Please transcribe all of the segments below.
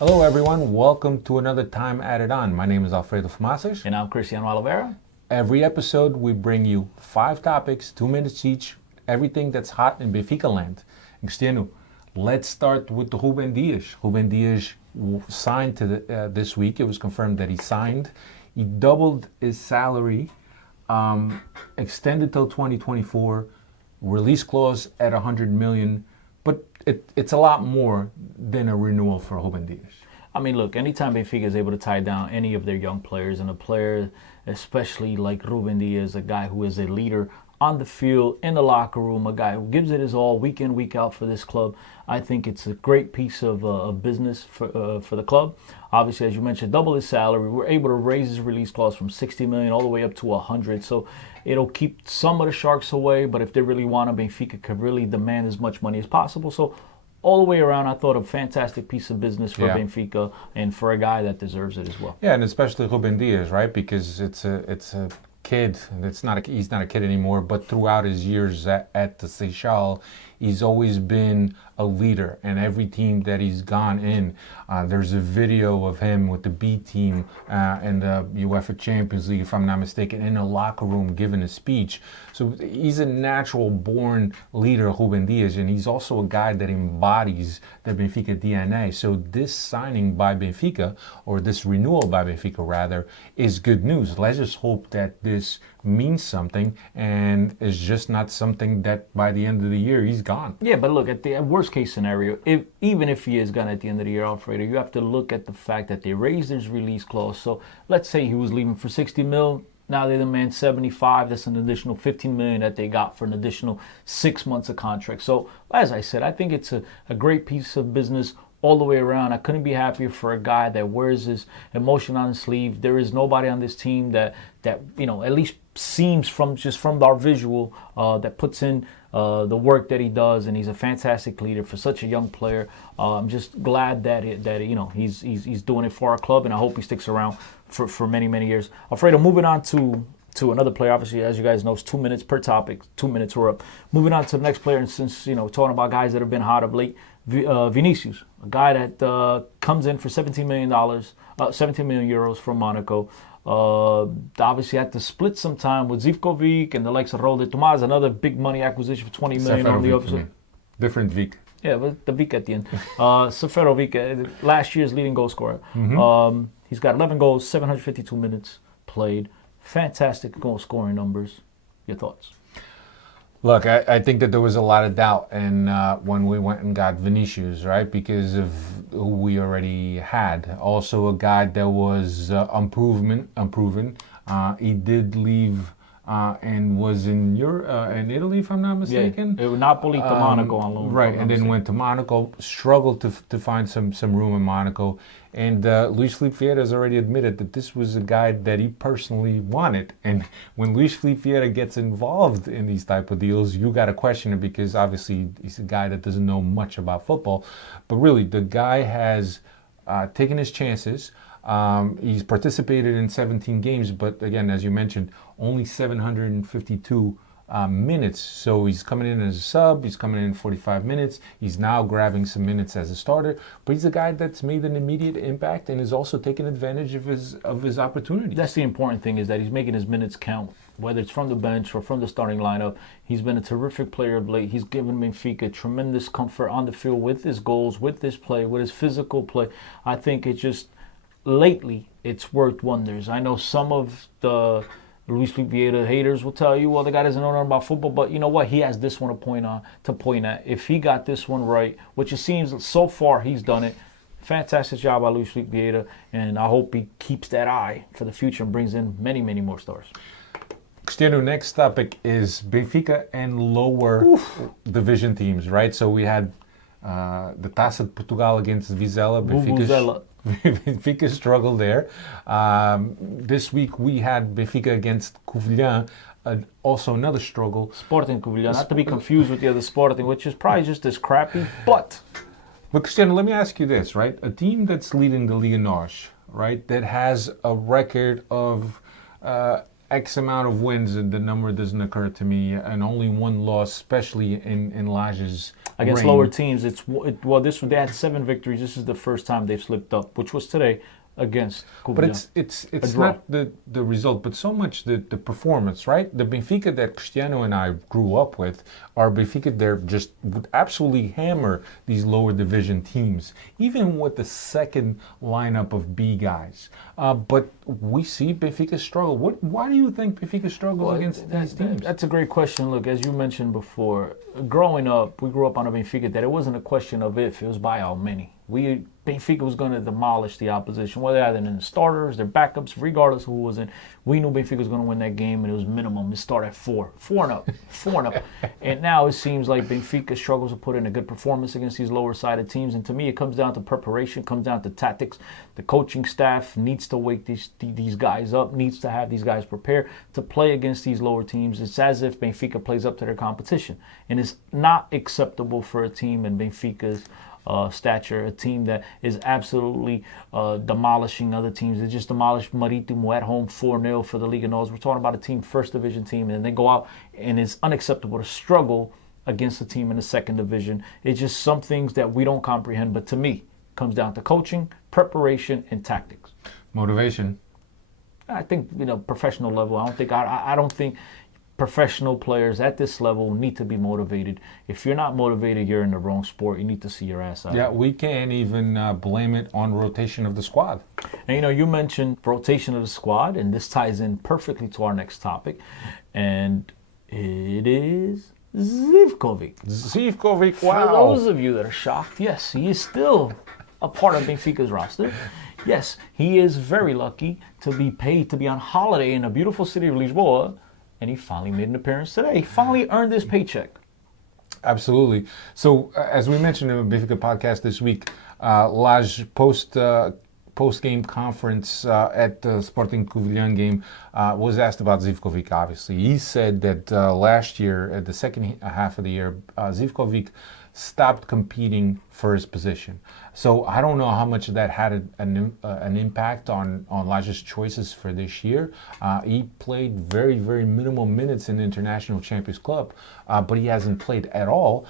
Hello everyone, welcome to another Time Added On. My name is Alfredo Fumaces. And I'm Cristiano Oliveira. Every episode we bring you 5 topics, 2 minutes each, everything that's hot in Benfica land. Cristiano, let's start with the Ruben Dias. Ruben Dias signed this week. It was confirmed that he signed. He doubled his salary, extended till 2024, release clause at 100 million, but it's a lot more than a renewal for Ruben Dias. I mean, look, anytime Benfica is able to tie down any of their young players, and a player especially like Ruben Dias, a guy who is a leader on the field, in the locker room, a guy who gives it his all week in, week out for this club, I think it's a great piece of business for the club. Obviously, as you mentioned, double his salary. We're able to raise his release clause from 60 million all the way up to 100. So it'll keep some of the Sharks away, but if they really want to, Benfica could really demand as much money as possible. So all the way around, I thought a fantastic piece of business for Benfica and for a guy that deserves it as well. Yeah, and especially Ruben Dias, right? Because it's a kid. He's not a kid anymore, but throughout his years at the Seychelles, he's always been a leader. And every team that he's gone in, there's a video of him with the B team in the UEFA Champions League, if I'm not mistaken, in a locker room giving a speech. So he's a natural born leader, Ruben Dias, and he's also a guy that embodies the Benfica DNA. So this signing by Benfica, or this renewal by Benfica rather, is good news. Let's just hope that this means something and is just not something that by the end of the year he's gone. Yeah, but look, at the worst case scenario, even if he is gone at the end of the year, Alfredo, you have to look at the fact that they raised his release clause. So let's say he was leaving for 60 mil. Now they demand 75. That's an additional 15 million that they got for an additional 6 months of contract. So as I said, I think it's a great piece of business all the way around. I couldn't be happier for a guy that wears his emotion on his sleeve. There is nobody on this team that at least seems from our visual that puts in the work that he does, and he's a fantastic leader for such a young player. I'm just glad that he's doing it for our club, and I hope he sticks around for many years. Alfredo, moving on to another player. Obviously, as you guys know, it's 2 minutes per topic. 2 minutes are up. Moving on to the next player, and since talking about guys that have been hot of late, Vinicius, a guy that comes in for $17 million euros from Monaco. Obviously had to split some time with Zivkovic and the likes of Rolde Tomás, another big money acquisition for 20 million on the opposite. Different Vic. Yeah, but the Vic at the end. Seferovic, last year's leading goal scorer. He's got 11 goals, 752 minutes played. Fantastic goal scoring numbers. Your thoughts? Look, I think that there was a lot of doubt when we went and got Vinicius, right? Because of who we already had. Also a guy that was unproven. He did leave and was in Italy, if I'm not mistaken. Yeah, Napoli to Monaco on loan. Right, and then went to Monaco, struggled to find some room in Monaco. And Luis Felipe Vieira has already admitted that this was a guy that he personally wanted. And when Luis Felipe Vieira gets involved in these type of deals, you got to question it, because obviously he's a guy that doesn't know much about football. But really, the guy has taken his chances. He's participated in 17 games, but again, as you mentioned, only 752 minutes. So he's coming in as a sub, he's coming in 45 minutes, he's now grabbing some minutes as a starter, but he's a guy that's made an immediate impact and is also taking advantage of his opportunity. That's the important thing, is that he's making his minutes count, whether it's from the bench or from the starting lineup. He's been a terrific player of late. He's given Benfica tremendous comfort on the field with his goals, with his play, with his physical play. I think lately it's worked wonders. I know some of the Luis Felipe Vieira haters will tell you, well, the guy doesn't know nothing about football, but you know what? He has this one to point at. If he got this one right, which it seems so far he's done it, fantastic job by Luis Felipe Vieira, and I hope he keeps that eye for the future and brings in many more stars. Cristiano, next topic is Benfica and lower division teams, right? So we had the Taça de Portugal against Vizela. Benfica struggled there. This week we had Benfica against Covilhã, also another struggle. Sporting Covilhã, not to be confused with the other Sporting, which is probably just as crappy, but Cristiano, let me ask you this, right? A team that's leading the Liga NOS, right, that has a record of X amount of wins, the number doesn't occur to me, and only one loss, especially in Lage's Against reign. lower teams, they had 7 victories. This is the first time they've slipped up, which was today against Kovac. But it's not the result, but so much the performance, right? The Benfica that Cristiano and I grew up with are Benfica that just would absolutely hammer these lower division teams, even with the second lineup of B guys. But we see Benfica struggle. Why do you think Benfica struggles against these teams? That's a great question. Look, as you mentioned before, growing up, we grew up on a Benfica that it wasn't a question of if, it was by how many. Benfica was going to demolish the opposition, whether either in the starters, their backups, regardless who was in. We knew Benfica was going to win that game, and it was minimum. It started at 4 and up. And now it seems like Benfica struggles to put in a good performance against these lower-sided teams. And to me, it comes down to preparation, comes down to tactics. The coaching staff needs to wake these guys up, needs to have these guys prepare to play against these lower teams. It's as if Benfica plays up to their competition. And it's not acceptable for a team in Benfica's stature, a team that is absolutely demolishing other teams. They just demolished Marítimo at home 4-0 for the Liga NOS. We're talking about a team, first division team, and they go out and it's unacceptable to struggle against a team in the second division. It's just some things that we don't comprehend, but to me, it comes down to coaching, preparation, and tactics. Motivation. I think, professional level, I don't think professional players at this level need to be motivated. If you're not motivated, you're in the wrong sport. You need to see your ass out. Yeah, we can't even blame it on rotation of the squad. And you mentioned rotation of the squad, and this ties in perfectly to our next topic, and it is Zivkovic. Zivkovic, wow. For those of you that are shocked, yes, he is still a part of Benfica's roster. Yes, he is very lucky to be paid to be on holiday in the beautiful city of Lisboa, and he finally made an appearance today. He finally earned his paycheck. Absolutely. So, as we mentioned in the Benfica podcast this week, Lage post-game conference at the Sporting Covilhã game was asked about Zivkovic, obviously. He said that last year, at the second half of the year, Zivkovic stopped competing for his position. So I don't know how much of that had an impact on Lage's choices for this year. He played very, very minimal minutes in the International Champions Club, but he hasn't played at all.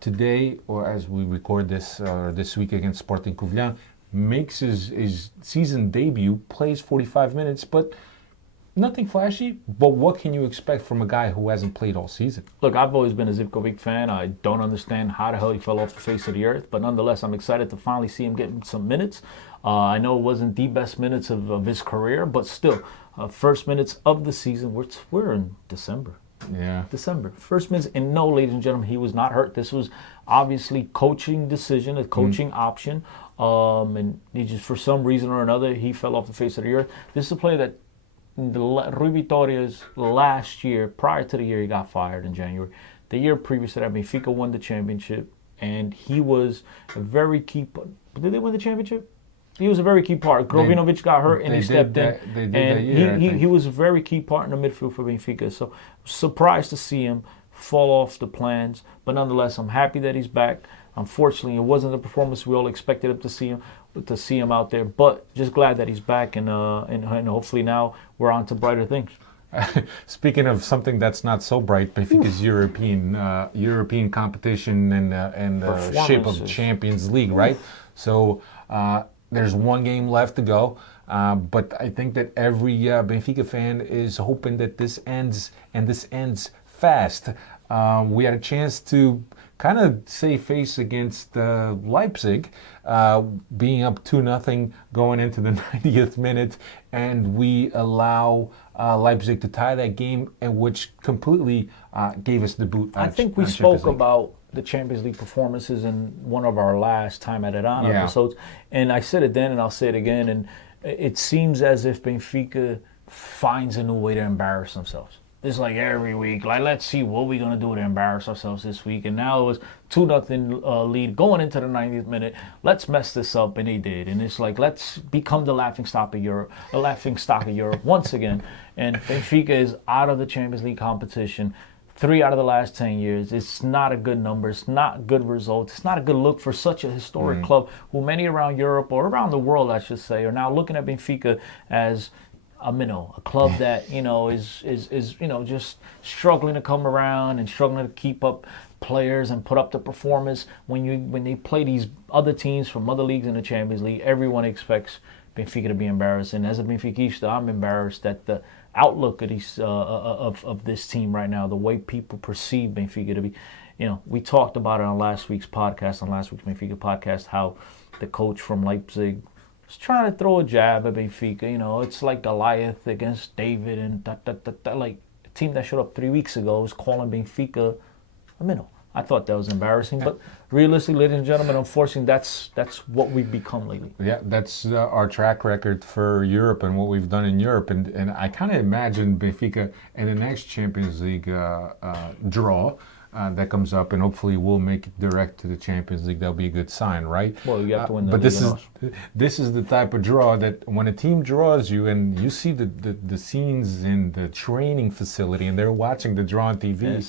Today, or as we record this week against Sporting Covilhã, makes his season debut, plays 45 minutes, but nothing flashy. But what can you expect from a guy who hasn't played all season? Look, I've always been a Zivkovic fan. I don't understand how the hell he fell off the face of the earth, but nonetheless, I'm excited to finally see him getting some minutes. I know it wasn't the best minutes of his career, but still, first minutes of the season. We're in December. Yeah. December. First minutes, and no, ladies and gentlemen, he was not hurt. This was obviously coaching decision, a coaching option. And he just, for some reason or another, he fell off the face of the earth. This is a player that Rui Vitória's last year, prior to the year he got fired in January, the year previous to that, Benfica won the championship, and he was a very key part. Did they win the championship? He was a very key part. Grovinovic got hurt and he stepped in. And he was a very key part in the midfield for Benfica. So surprised to see him fall off the plans. But nonetheless, I'm happy that he's back. Unfortunately, it wasn't the performance we all expected him to see him out there. But just glad that he's back, and hopefully now we're on to brighter things. Speaking of something that's not so bright, Benfica's European competition and the shape of Champions League, right? So there's one game left to go, but I think that every Benfica fan is hoping that this ends, and this ends fast. We had a chance to kind of save face against Leipzig, being up 2-0 going into the 90th minute, and we allow Leipzig to tie that game, and which completely gave us the boot. I think we spoke about the Champions League performances in one of our last Time at It On episodes, and I said it then and I'll say it again, and it seems as if Benfica finds a new way to embarrass themselves. It's like every week, like, let's see what we're going to do to embarrass ourselves this week. And now it was 2-0 lead going into the 90th minute. Let's mess this up, and they did. And it's like, let's become the laughingstock of Europe once again. And Benfica is out of the Champions League competition 3 out of the last 10 years. It's not a good number. It's not good results. It's not a good look for such a historic club who many around Europe, or around the world, I should say, are now looking at Benfica as a Minnow, a club that is just struggling to come around and struggling to keep up players and put up the performance. When they play these other teams from other leagues in the Champions League, everyone expects Benfica to be embarrassed. And as a Benfiquista, I'm embarrassed at the outlook of these of this team right now, the way people perceive Benfica to be. We talked about it on last week's Benfica podcast, how the coach from Leipzig was trying to throw a jab at Benfica. It's like Goliath against David, and like a team that showed up 3 weeks ago was calling Benfica a minnow. I thought that was embarrassing, but realistically, ladies and gentlemen, unfortunately, that's what we've become lately. Yeah, that's our track record for Europe and what we've done in Europe, and I kind of imagine Benfica in the next Champions League draw that comes up, and hopefully we'll make it direct to the Champions League. That'll be a good sign, right? Well, you have to win the but league. this is the type of draw that when a team draws you, and you see the scenes in the training facility, and they're watching the draw on TV, they're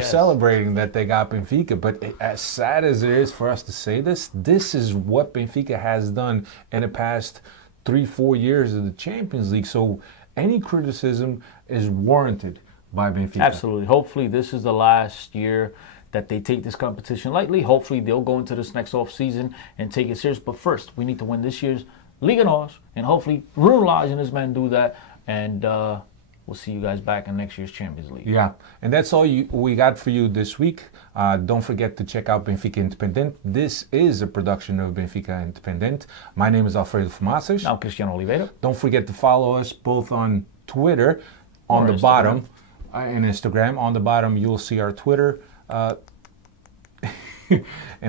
celebrating that they got Benfica. But as sad as it is for us to say this is what Benfica has done in the past 3-4 years of the Champions League. So any criticism is warranted by Benfica. Absolutely. Hopefully this is the last year that they take this competition lightly. Hopefully they'll go into this next off season and take it serious. But first, we need to win this year's Liga NOS, and hopefully Ruben and his men do that. And we'll see you guys back in next year's Champions League. Yeah, and that's all we got for you this week. Don't forget to check out Benfica Independent. This is a production of Benfica Independent. My name is Alfredo Fumaças. I'm Cristiano Oliveira. Don't forget to follow us both on Twitter, on the bottom, and Instagram. On the bottom, you'll see our Twitter. And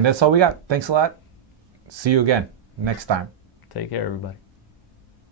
that's all we got. Thanks a lot. See you again next time. Take care, everybody.